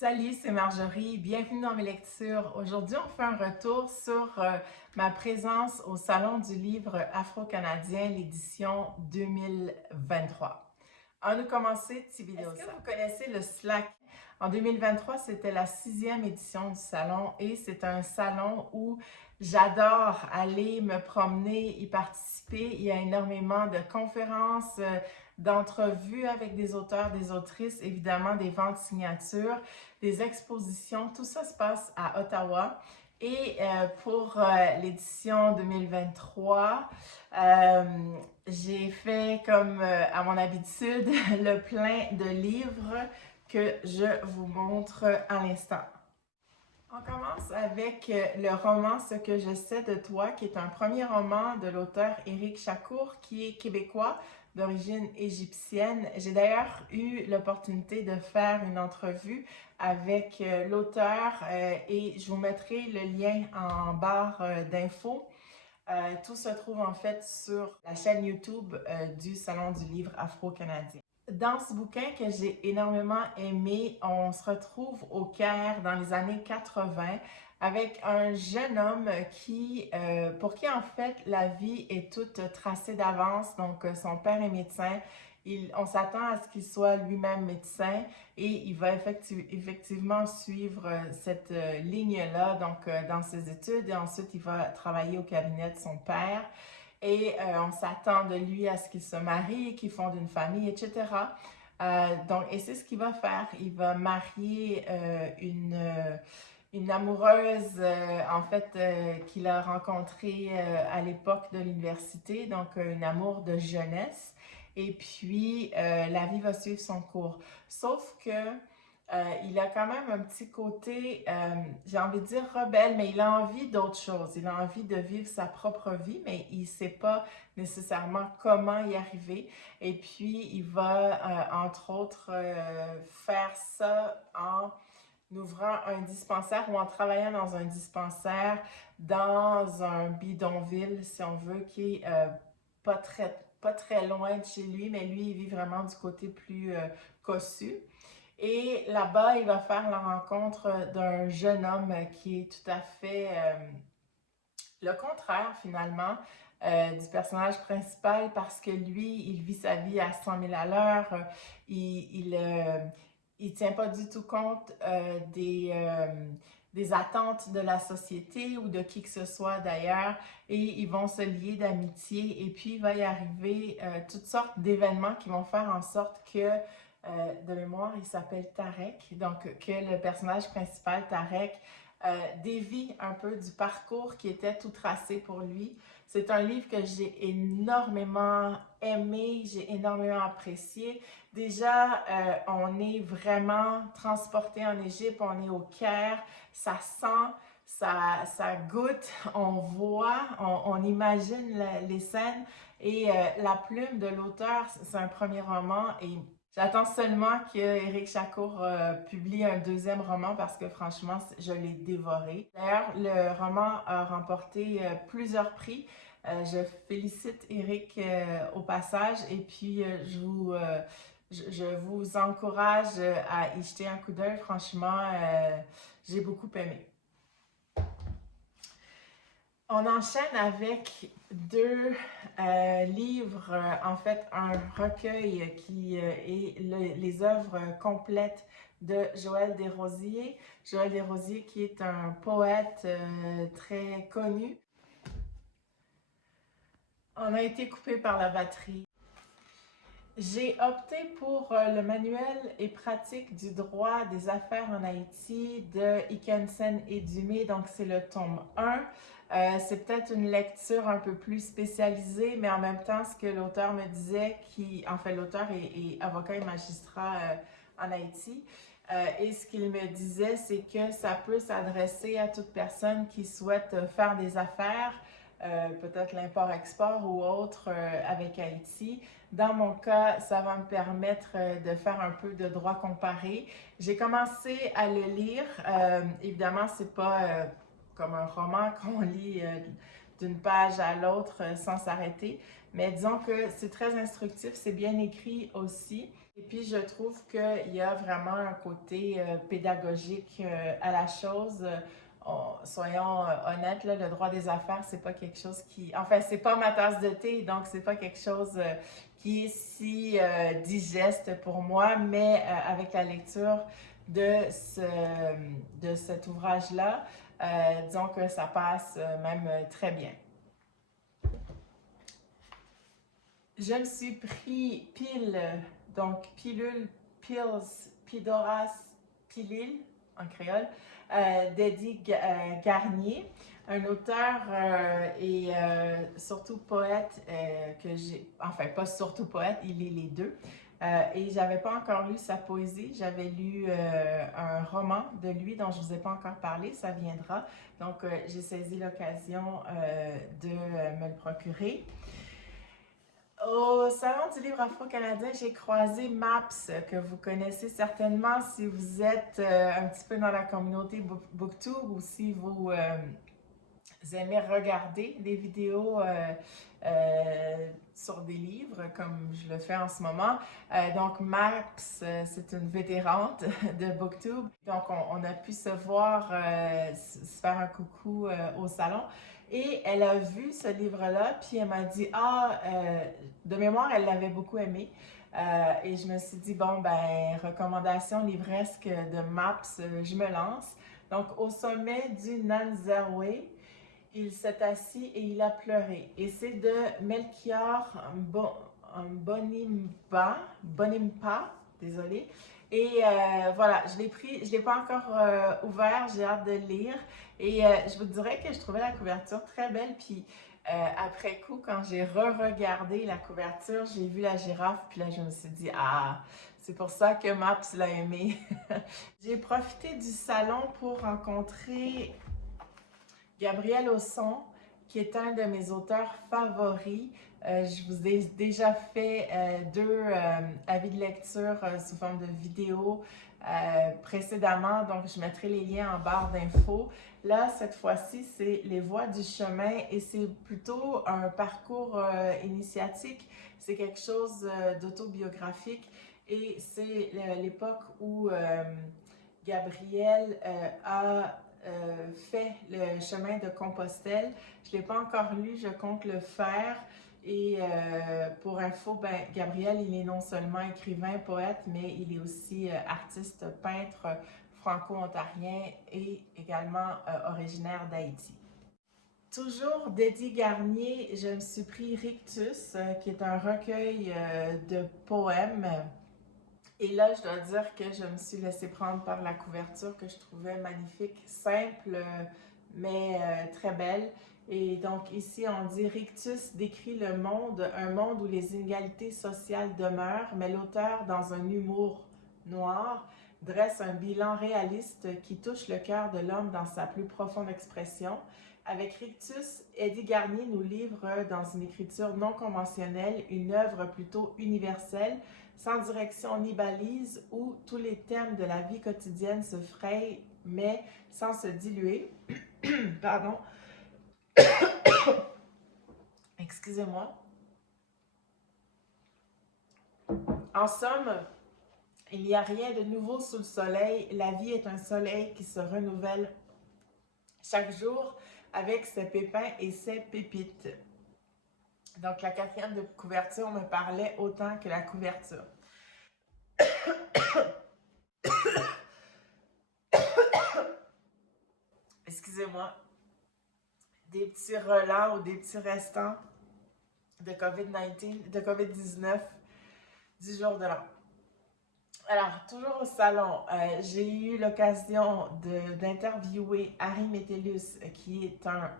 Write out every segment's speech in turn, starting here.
Salut, c'est Marjorie. Bienvenue dans mes lectures. Aujourd'hui, on fait un retour sur ma présence au Salon du livre afro-canadien, l'édition 2023. On a commencé cette vidéo. Est-ce que vous connaissez le Slack? En 2023, c'était la 6e édition du salon et c'est un salon où j'adore aller me promener, y participer. Il y a énormément de conférences, d'entrevues avec des auteurs, des autrices, évidemment des ventes signatures, des expositions. Tout ça se passe à Ottawa. Et pour l'édition 2023, j'ai fait comme à mon habitude le plein de livres que je vous montre à l'instant. On commence avec le roman Ce que je sais de toi, qui est un premier roman de l'auteur Éric Chacour, qui est québécois d'origine égyptienne. J'ai d'ailleurs eu l'opportunité de faire une entrevue avec l'auteur et je vous mettrai le lien en barre d'infos. Tout se trouve en fait sur la chaîne YouTube du Salon du livre afro-canadien. Dans ce bouquin que j'ai énormément aimé, on se retrouve au Caire dans les années 80 avec un jeune homme pour qui en fait la vie est toute tracée d'avance. Donc son père est médecin, on s'attend à ce qu'il soit lui-même médecin et il va effectivement suivre cette ligne-là dans ses études et ensuite il va travailler au cabinet de son père. Et on s'attend de lui à ce qu'il se marie, qu'il fonde une famille, etc. Et c'est ce qu'il va faire. Il va marier une amoureuse, qu'il a rencontrée à l'époque de l'université, donc un amour de jeunesse. Et puis, la vie va suivre son cours. Sauf que il a quand même un petit côté, j'ai envie de dire rebelle, mais il a envie d'autre chose. Il a envie de vivre sa propre vie, mais il ne sait pas nécessairement comment y arriver. Et puis, il va, entre autres, faire ça en ouvrant un dispensaire ou en travaillant dans un dispensaire dans un bidonville, si on veut, qui est pas très loin de chez lui, mais lui, il vit vraiment du côté plus cossu. Et là-bas, il va faire la rencontre d'un jeune homme qui est tout à fait le contraire finalement du personnage principal parce que lui, il vit sa vie à 100 000 à l'heure. Il tient pas du tout compte des attentes de la société ou de qui que ce soit d'ailleurs et ils vont se lier d'amitié et puis il va y arriver toutes sortes d'événements qui vont faire en sorte que de mémoire, il s'appelle Tarek, donc que le personnage principal, Tarek, dévie un peu du parcours qui était tout tracé pour lui. C'est un livre que j'ai énormément aimé, j'ai énormément apprécié. Déjà, on est vraiment transporté en Égypte, on est au Caire, ça sent, ça goûte, on voit, on imagine les scènes et la plume de l'auteur, c'est un premier roman et j'attends seulement que Éric Chacour publie un deuxième roman parce que franchement, je l'ai dévoré. D'ailleurs, le roman a remporté plusieurs prix. Je félicite Éric au passage et puis je vous encourage à y jeter un coup d'œil. Franchement, j'ai beaucoup aimé. On enchaîne avec deux livres, en fait un recueil qui est les œuvres complètes de Joël Desrosiers. Joël Desrosiers qui est un poète très connu. On a été coupé par la batterie. J'ai opté pour le manuel et pratique du droit des affaires en Haïti de Ikensen et Dumé, donc c'est le tome 1. C'est peut-être une lecture un peu plus spécialisée, mais en même temps, ce que l'auteur me disait, l'auteur est avocat et magistrat en Haïti, et ce qu'il me disait, c'est que ça peut s'adresser à toute personne qui souhaite faire des affaires, peut-être l'import-export ou autre avec Haïti. Dans mon cas, ça va me permettre de faire un peu de droit comparé. J'ai commencé à le lire. Évidemment, c'est pas comme un roman qu'on lit d'une page à l'autre sans s'arrêter, mais disons que c'est très instructif, c'est bien écrit aussi. Et puis, je trouve qu'il y a vraiment un côté pédagogique à la chose. Soyons honnêtes, là, le droit des affaires, c'est pas quelque chose qui... Enfin, c'est pas ma tasse de thé, donc c'est pas quelque chose qui est si digeste pour moi, mais avec la lecture de cet ouvrage-là, disons que ça passe même très bien. Je me suis pris donc pilule, pills, pidoras, pilule en créole, d'Eddie Garnier, un auteur et surtout poète que j'ai, enfin pas surtout poète, il est les deux. Et j'avais pas encore lu sa poésie, j'avais lu un roman de lui dont je vous ai pas encore parlé, ça viendra. Donc j'ai saisi l'occasion de me le procurer. Au Salon du livre afro-canadien, j'ai croisé Maps, que vous connaissez certainement si vous êtes un petit peu dans la communauté Booktube ou si vous aimez regarder des vidéos sur des livres, comme je le fais en ce moment. Donc, Maps, c'est une vétérante de Booktube. Donc, on a pu se voir, se faire un coucou au salon. Et elle a vu ce livre-là, puis elle m'a dit, de mémoire, elle l'avait beaucoup aimé. Et je me suis dit, bon, ben, recommandation livresque de Maps, je me lance. Donc, au sommet du Nanzerwe, il s'est assis et il a pleuré. Et c'est de Melchior Bonimpa, désolé. Et voilà, je l'ai pris, je ne l'ai pas encore ouvert, j'ai hâte de le lire. Et je vous dirais que je trouvais la couverture très belle. Puis après coup, quand j'ai re-regardé la couverture, j'ai vu la girafe. Puis là, je me suis dit, ah, c'est pour ça que Maps l'a aimé. J'ai profité du salon pour rencontrer Gabriel Osson, qui est un de mes auteurs favoris. Je vous ai déjà fait deux avis de lecture sous forme de vidéo précédemment, donc je mettrai les liens en barre d'infos. Là, cette fois-ci, c'est Les Voies du chemin et c'est plutôt un parcours initiatique. C'est quelque chose d'autobiographique et c'est l'époque où Gabriel a fait le chemin de Compostelle. Je ne l'ai pas encore lu, je compte le faire. Et pour info, ben, Gabriel, il est non seulement écrivain, poète, mais il est aussi artiste, peintre franco-ontarien et également originaire d'Haïti. Toujours d'Eddie Garnier, je me suis pris Rictus, qui est un recueil de poèmes. Et là, je dois dire que je me suis laissée prendre par la couverture que je trouvais magnifique, simple, mais très belle. Et donc ici, on dit Rictus décrit le monde, un monde où les inégalités sociales demeurent, mais l'auteur, dans un humour noir, dresse un bilan réaliste qui touche le cœur de l'homme dans sa plus profonde expression. Avec Rictus, Eddie Garnier nous livre, dans une écriture non conventionnelle, une œuvre plutôt universelle, sans direction ni balise, où tous les thèmes de la vie quotidienne se frayent, mais sans se diluer. Pardon. Excusez-moi. En somme, il n'y a rien de nouveau sous le soleil. La vie est un soleil qui se renouvelle chaque jour avec ses pépins et ses pépites. Donc, la quatrième de couverture me parlait autant que la couverture. Excusez-moi. Des petits relents ou des petits restants de COVID-19 du jour de l'an. Alors, toujours au salon, j'ai eu l'occasion d'interviewer Harry Metellus, qui est un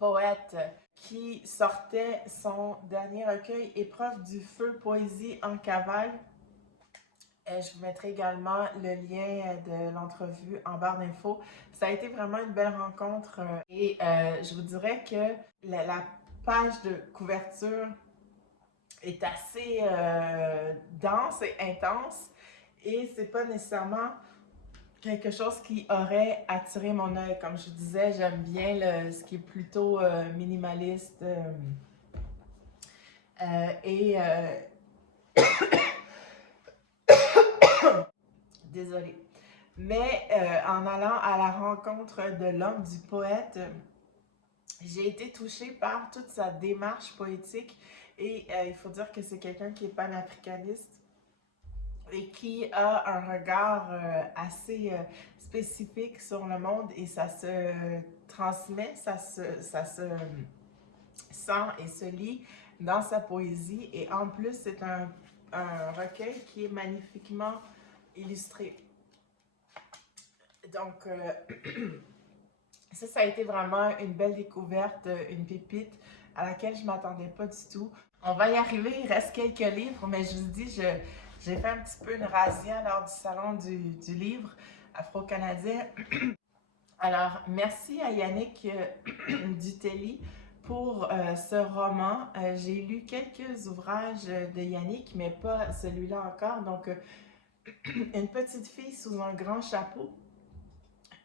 poète qui sortait son dernier recueil Épreuve du feu, poésie en cavale. Je vous mettrai également le lien de l'entrevue en barre d'infos. Ça a été vraiment une belle rencontre et je vous dirais que la page de couverture est assez dense et intense et c'est pas nécessairement quelque chose qui aurait attiré mon œil. Comme je vous disais, j'aime bien ce qui est plutôt minimaliste et Désolée. Mais en allant à la rencontre de l'homme, du poète, j'ai été touchée par toute sa démarche poétique et il faut dire que c'est quelqu'un qui est panafricaniste et qui a un regard assez spécifique sur le monde et ça se transmet, ça se sent et se lit dans sa poésie et en plus c'est un recueil qui est magnifiquement illustré. Donc ça a été vraiment une belle découverte, une pépite à laquelle je ne m'attendais pas du tout. On va y arriver, il reste quelques livres, mais je vous dis, j'ai fait un petit peu une razzia lors du salon du livre afro-canadien. Alors, merci à Yannick Dutelli pour ce roman. J'ai lu quelques ouvrages de Yannick, mais pas celui-là encore. Donc, une petite fille sous un grand chapeau.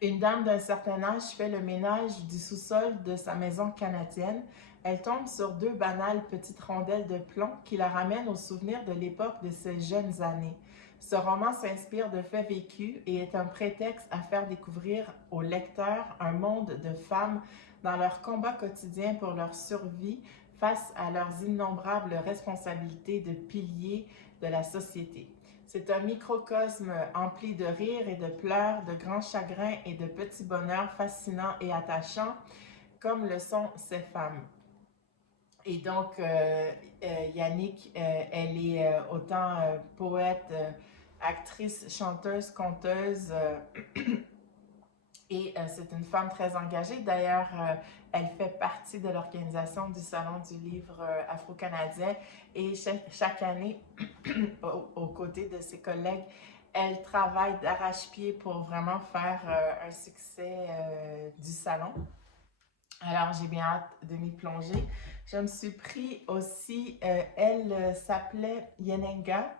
Une dame d'un certain âge fait le ménage du sous-sol de sa maison canadienne. Elle tombe sur deux banales petites rondelles de plomb qui la ramènent au souvenir de l'époque de ses jeunes années. Ce roman s'inspire de faits vécus et est un prétexte à faire découvrir au lecteur un monde de femmes dans leur combat quotidien pour leur survie face à leurs innombrables responsabilités de piliers de la société. C'est un microcosme empli de rires et de pleurs, de grands chagrins et de petits bonheurs fascinants et attachants, comme le sont ces femmes. Et donc, Yannick, elle est autant poète, actrice, chanteuse, conteuse, et c'est une femme très engagée. D'ailleurs, elle fait partie de l'organisation du Salon du livre afro-canadien et chaque année, aux côtés de ses collègues, elle travaille d'arrache-pied pour vraiment faire un succès du salon. Alors, j'ai bien hâte de m'y plonger. Je me suis pris aussi, elle s'appelait Yenenga,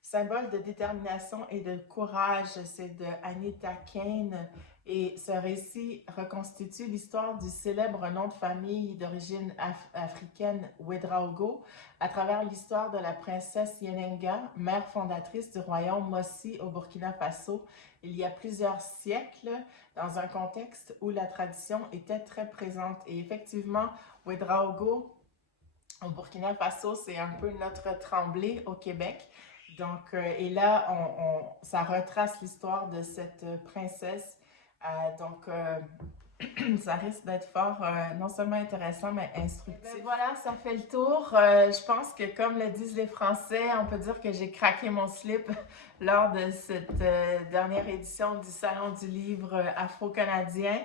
symbole de détermination et de courage. C'est de Anita Kane. Et ce récit reconstitue l'histoire du célèbre nom de famille d'origine africaine Ouédraogo à travers l'histoire de la princesse Yenenga, mère fondatrice du royaume Mossi au Burkina Faso, il y a plusieurs siècles, dans un contexte où la tradition était très présente. Et effectivement, Ouédraogo au Burkina Faso, c'est un peu notre Tremblay au Québec. Donc, et là, ça retrace l'histoire de cette princesse. Donc, ça risque d'être fort, non seulement intéressant, mais instructif. Et voilà, ça fait le tour. Je pense que, comme le disent les Français, on peut dire que j'ai craqué mon slip lors de cette dernière édition du Salon du livre afro-canadien.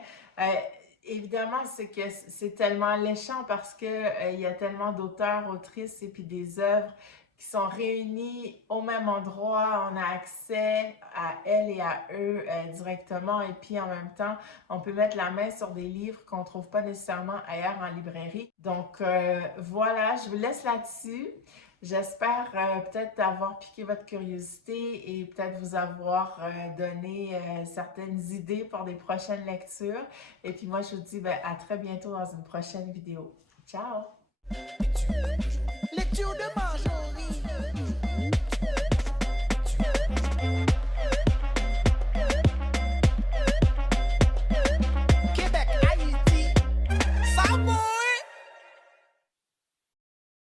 Évidemment, c'est que c'est tellement alléchant parce que il y a tellement d'auteurs, autrices et puis des œuvres qui sont réunis au même endroit. On a accès à elles et à eux directement et puis en même temps, on peut mettre la main sur des livres qu'on ne trouve pas nécessairement ailleurs en librairie. Donc voilà, je vous laisse là-dessus. J'espère peut-être avoir piqué votre curiosité et peut-être vous avoir donné certaines idées pour des prochaines lectures. Et puis moi, je vous dis à très bientôt dans une prochaine vidéo. Ciao! Lecture de